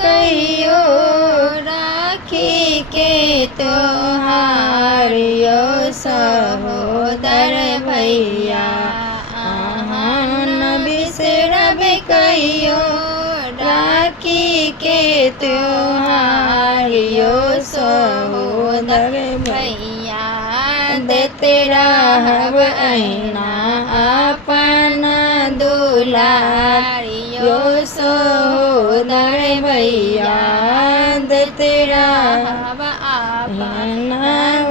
कहियो राखी के त्योहार यो सहोदर भैया न बिसरब कहियो राखी के त्योहार यो सहोदर भैया देते रहब अहिना अपन दुलार यो सहोदर भैया देते रहब अपन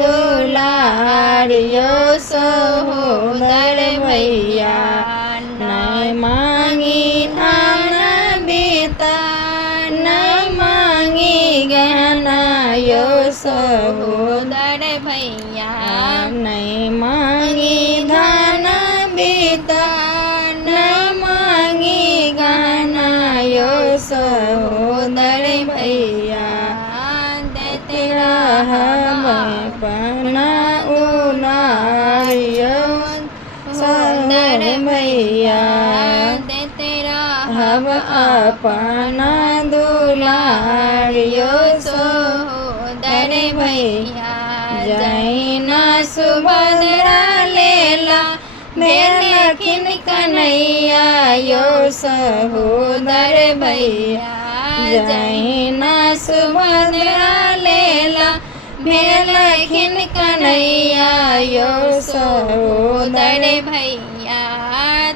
दुलार यो सहोदर भैया नहीं मांगी धान बीता नहीं मांगी गहना यो सहोदर भैया नहीं मांगी धान बीता नहीं मांगी गहना यो सहोदर भैया देते रहब अपना उलार यो सहोदर भैया देते रहब अपना दुलार यो सहोदर भैया जैना सुभद्रा लेला भेलखिन कन्हैया यो सहोदर भैया जैना सुभद्रा लेला भेलखिन कन्हैया यो सहोदर भैया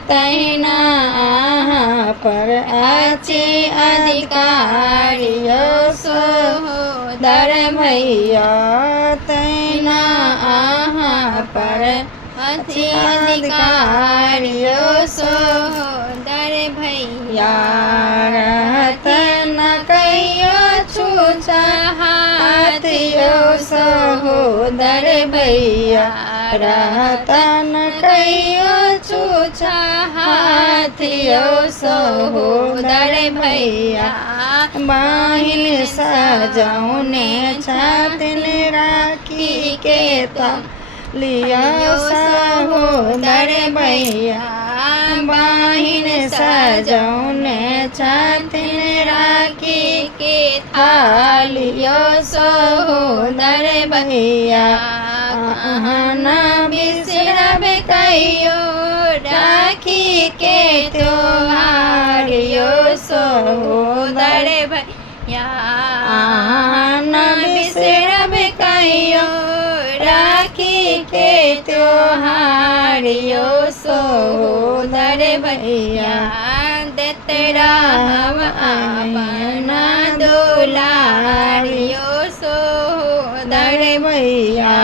तहिना अहाँ पर अछि अधिकार यो सहोदर भैया तहिना अहाँ पर अछि अधिकार यो सहोदर भैया रहत न कहियो छूछा हाथ यो सहोदर भैया रहत न कहियो छूछा हाथ यो सहोदर भैया बाहिन सजौने छातिन राखी के तब लिया सहोदर भैया बाहिन सजौने छातिन राखी के थाल यो सहोदर भैया न बिसरब कहियो राखी के त्योहार यो सहोदर भैया न बिसरब कहियो राखी के त्योहार यो सहोदर भैया देते रहब अपना दुलार यो सहोदर भैया